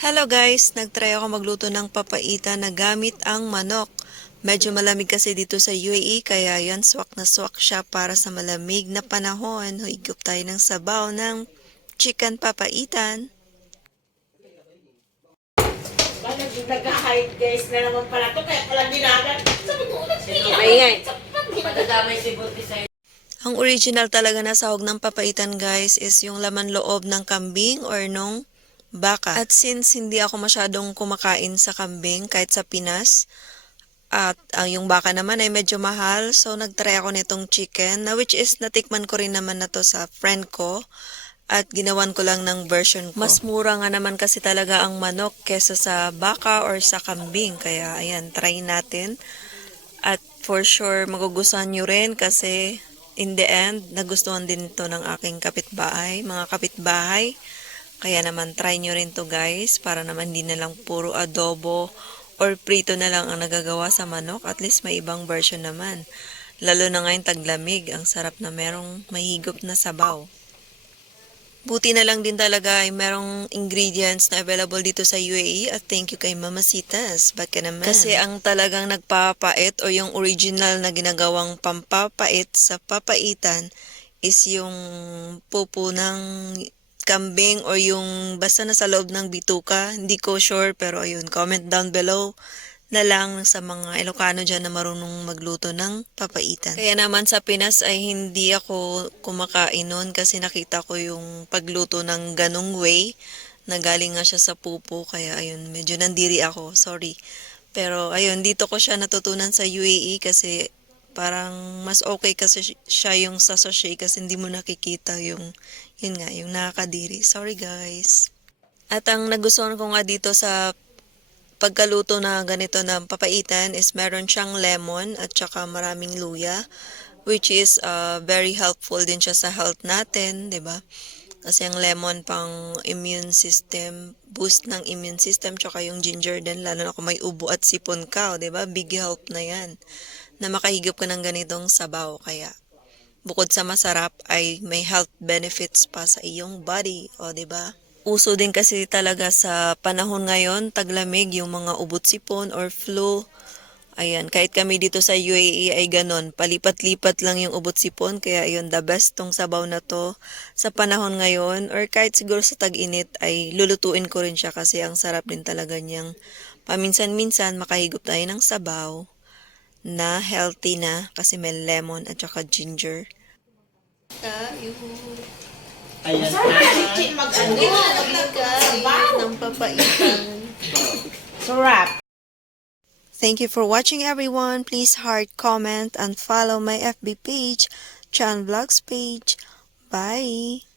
Hello guys! Nagtry ako magluto ng papaitan na gamit ang manok. Medyo malamig kasi dito sa UAE kaya yan swak na swak siya para sa malamig na panahon. Higop tayo ng sabaw ng chicken papaitan. Nag-hide guys na naman pala to kaya pala dinagan. Sabi ko, Maingay. Madadamay si Buntis sa'yo. Ang original talaga na sahog ng papaitan guys is yung laman loob ng kambing or nung baka. At since hindi ako masyadong kumakain sa kambing kahit sa Pinas, at yung baka naman ay medyo mahal, so nagtry ako nitong chicken na which is natikman ko rin naman na to sa friend ko at ginawan ko lang ng version ko. Mas mura nga naman kasi talaga ang manok kesa sa baka or sa kambing, kaya ayan, try natin. At for sure magugustuhan nyo rin kasi in the end, nagustuhan din ito ng aking kapitbahay, mga kapitbahay. Kaya naman try nyo rin to guys para naman hindi na lang puro adobo or prito na lang ang nagagawa sa manok. At least may ibang version naman. Lalo na ngayon taglamig, ang sarap na merong mahigop na sabaw. Buti na lang din talaga ay merong ingredients na available dito sa UAE at thank you kay Mamasitas. Baka naman. Kasi ang talagang nagpapait o yung original na ginagawang pampapait sa papaitan is yung pupo ng kambing o yung basta na sa loob ng bituka. Hindi ko sure pero ayun, comment down below na lang sa mga Ilocano dyan na marunong magluto ng papaitan. Kaya naman sa Pinas ay hindi ako kumakain nun kasi nakita ko yung pagluto ng ganong way na galing nga siya sa pupo. Kaya ayun, medyo nandiri ako. Sorry. Pero ayun, dito ko siya natutunan sa UAE kasi parang mas okay kasi siya yung sa sachet kasi hindi mo nakikita yung, yun nga, yung nakakadiri. Sorry guys. At ang nagustuhan ko nga dito sa pagkaluto na ganito na papaitan is meron siyang lemon at saka maraming luya, which is very helpful din siya sa health natin, 'di ba? Kasi ang lemon pang immune system, boost ng immune system, tsaka yung ginger din, lalo na kung may ubo at sipon ka, 'di ba? Big help na 'yan. Na makahigop ka ng ganitong sabaw, kaya bukod sa masarap ay may health benefits pa sa iyong body, o 'di ba? Uso din kasi talaga sa panahon ngayon, taglamig, yung mga ubot sipon or flu. Ayan, kahit kami dito sa UAE ay ganon, palipat-lipat lang yung ubot sipon, kaya yun, the best tong sabaw na to sa panahon ngayon, or kahit siguro sa tag-init ay lulutuin ko rin siya kasi ang sarap din talaga niyang paminsan-minsan makahigop tayo ng sabaw na healthy na kasi may lemon at saka ginger. ayan na. Ng papaitan. Sarap. Thank you for watching everyone. Please heart, comment, and follow my FB page, Chan Vlogs page. Bye!